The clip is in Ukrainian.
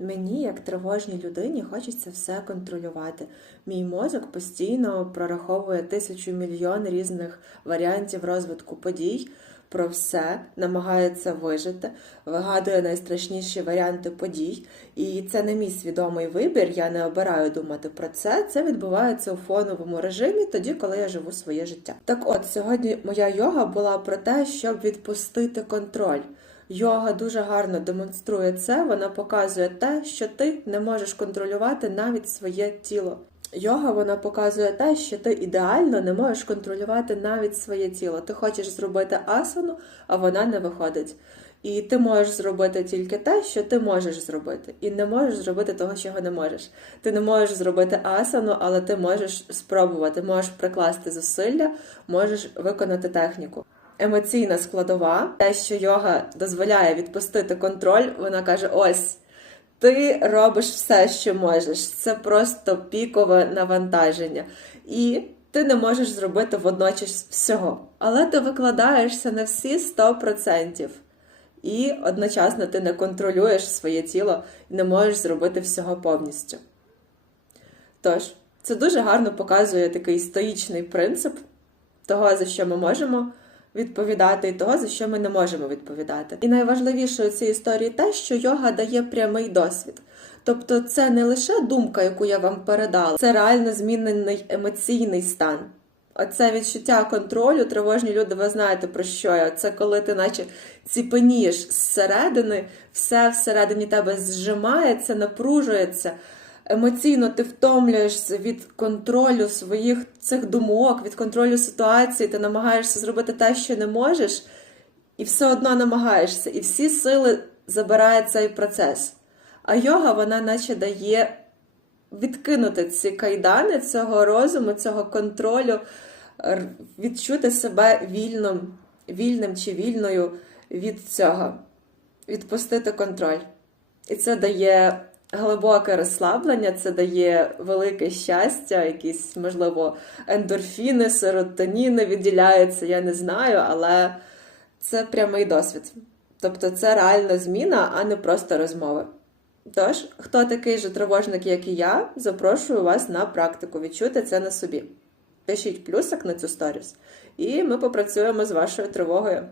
Мені, як тривожній людині, хочеться все контролювати. Мій мозок постійно прораховує тисячу мільйон різних варіантів розвитку подій. Про все намагається вижити, вигадує найстрашніші варіанти подій. І це не мій свідомий вибір. Я не обираю думати про це. Це відбувається у фоновому режимі, тоді, коли я живу своє життя. Так, от сьогодні моя йога була про те, щоб відпустити контроль. Йога дуже гарно демонструє це. Вона показує те, що ти не можеш контролювати навіть своє тіло. Йога вона показує те, що ти ідеально не можеш контролювати навіть своє тіло. Ти хочеш зробити асану, а вона не виходить. І ти можеш зробити тільки те, що ти можеш зробити, і не можеш зробити того, чого не можеш. Ти не можеш зробити асану, але ти можеш спробувати, можеш прикласти зусилля, можеш виконати техніку. Емоційна складова, те, що йога дозволяє відпустити контроль, вона каже: ось. Ти робиш все, що можеш. Це просто пікове навантаження. І ти не можеш зробити водночас всього. Але ти викладаєшся на всі 100%. І одночасно ти не контролюєш своє тіло і не можеш зробити всього повністю. Тож, це дуже гарно показує такий стоїчний принцип того, за що ми можемо відповідати, і того, за що ми не можемо відповідати. І найважливіше у цій історії те, що йога дає прямий досвід. Тобто, це не лише думка, яку я вам передала, це реально змінений емоційний стан. Оце відчуття контролю, тривожні люди, ви знаєте про що я. Це коли ти, наче ціпенієш зсередини, все всередині тебе зжимається, напружується. Емоційно ти втомлюєшся від контролю своїх цих думок, від контролю ситуації, ти намагаєшся зробити те, що не можеш, і все одно намагаєшся. І всі сили забирає цей процес. А йога, вона наче дає відкинути ці кайдани цього розуму, цього контролю, відчути себе вільним, вільним чи вільною від цього, відпустити контроль. І це дає глибоке розслаблення, це дає велике щастя, якісь, можливо, ендорфіни, серотоніни відділяються, я не знаю, але це прямий досвід. Тобто це реальна зміна, а не просто розмови. Тож, хто такий же тривожник, як і я, запрошую вас на практику відчути це на собі. Пишіть плюсик на цю сторіс, і ми попрацюємо з вашою тривогою.